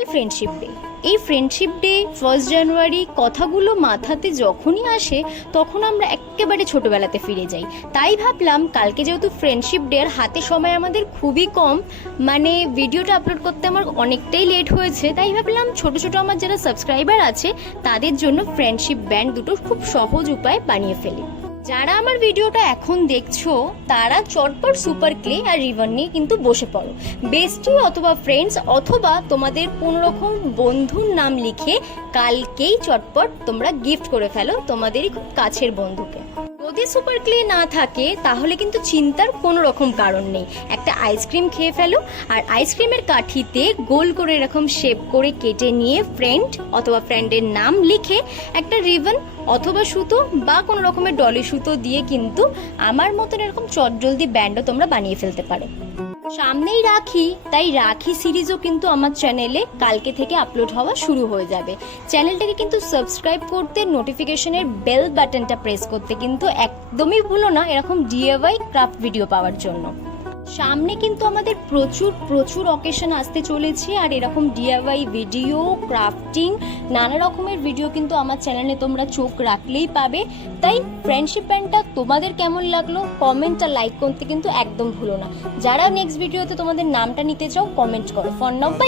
National friendship day. এই friendship day 1 জানুয়ারি কথাগুলো মাথাতে যখনই আসে তখন আমরা একেবারে ছোটবেলাতে ফিরে যাই। তাই ভাবলাম কালকে যেহেতু ফ্রেন্ডশিপ ডে আর হাতে সময় আমাদের খুবই কম, মানে ভিডিওটা আপলোড করতে আমার অনেকটাই লেট হয়েছে, তাই ভাবলাম ছোট ছোট আমার যারা সাবস্ক্রাইবার আছে তাদের জন্য ফ্রেন্ডশিপ ব্যান্ড দুটো খুব সহজ উপায় বানিয়ে ফেলি। যারা আমার ভিডিওটা এখন দেখছো তারা চটপট সুপার ক্লে আর রিবন নিয়ে কিন্তু বসে পড়ো। বেস্টি অথবা ফ্রেন্ডস অথবা তোমাদের কোনোরকম বন্ধুর নাম লিখে কালকেই চটপট তোমরা গিফট করে ফেলো তোমাদেরই খুব কাছের বন্ধুকে। যদি সুপার ক্লে না থাকে তাহলে কিন্তু চিন্তার কোনো রকম কারণ নেই, একটা আইসক্রিম খেয়ে ফেলো আর আইসক্রিমের কাঠিতে গোল করে এরকম শেপ করে কেটে নিয়ে ফ্রেন্ড অথবা ফ্রেন্ডের নাম লিখে একটা রিবন অথবা সুতো বা কোনো রকমের ডলি সুতো দিয়ে কিন্তু আমার মতন এরকম চটজলদি ব্যান্ডও তোমরা বানিয়ে ফেলতে পারো। সামনেই রাখি, তাই রাখি সিরিজও কিন্তু আমার চ্যানেলে কালকে থেকে আপলোড হওয়া শুরু হয়ে যাবে। চ্যানেলটাকে কিন্তু সাবস্ক্রাইব করতে, নোটিফিকেশনের বেল বাটনটা প্রেস করতে কিন্তু একদমই ভুলো না এরকম ডিআইওয়াই ক্রাফট ভিডিও পাওয়ার জন্য। সামনে কিন্তু আমাদের প্রচুর প্রচুর অকেশন আসতে চলেছে আর এরকম ডিআইওয়াই ভিডিও, ক্রাফটিং, নানা রকমের ভিডিও কিন্তু আমার চ্যানেলে তোমরা চোখ রাখলেই পাবে। তাই ফ্রেন্ডশিপ ব্যান্ডটা তোমাদের কেমন লাগলো কমেন্ট আর লাইক করতে কিন্তু একদম ভুলো না। যারা নেক্সট ভিডিওতে তোমাদের নামটা নিতে চাও কমেন্ট করো। For now by.